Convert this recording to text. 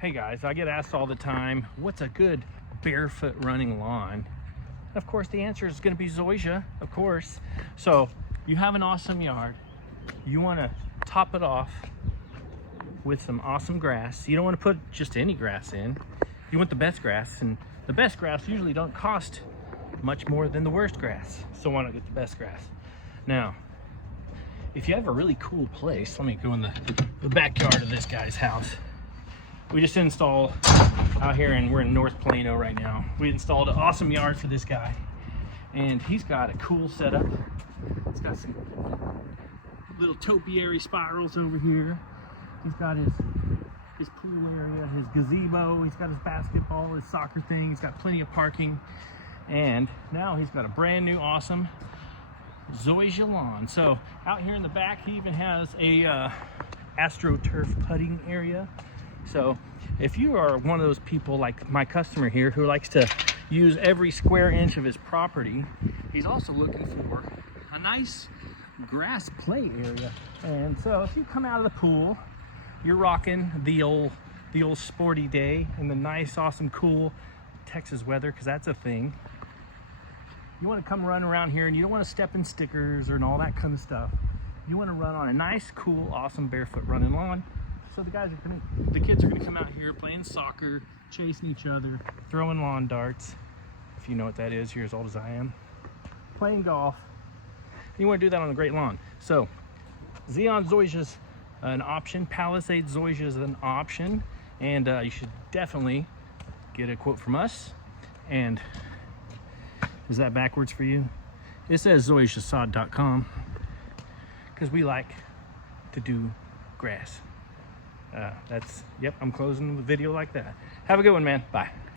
Hey guys, I get asked all the time, what's a good barefoot running lawn? Of course, the answer is going to be Zoysia, of course. So you have an awesome yard. You want to top it off with some awesome grass. You don't want to put just any grass in. You want the best grass, and the best grass usually don't cost much more than the worst grass. So why not get the best grass? Now, if you have a really cool place, let me go in the backyard of this guy's house. We just installed out here, and we're in North Plano right now. We installed an awesome yard for this guy, and he's got a cool setup. He's got some little topiary spirals over here. He's got his pool area, his gazebo. He's got his basketball, his soccer thing. He's got plenty of parking, and now he's got a brand new awesome Zoysia Lawn. So out here in the back, he even has a AstroTurf putting area. So if you are one of those people like my customer here who likes to use every square inch of his property, he's also looking for a nice grass play area. And so if you come out of the pool, you're rocking the old sporty day and the nice, awesome, cool Texas weather, because that's a thing. You want to come run around here, and you don't want to step in stickers or all that kind of stuff. You want to run on a nice, cool, awesome barefoot running lawn. So the kids are gonna come out here playing soccer, chasing each other, throwing lawn darts, if you know what that is, you're as old as I am, playing golf. You want to do that on a great lawn. So Xeon Zoysia's an option, Palisade Zoysia is an option, and you should definitely get a quote from us. And is that backwards for you? It says zoysiasod.com, because we like to do grass. Yep, I'm closing the video like that. Have a good one, man. Bye.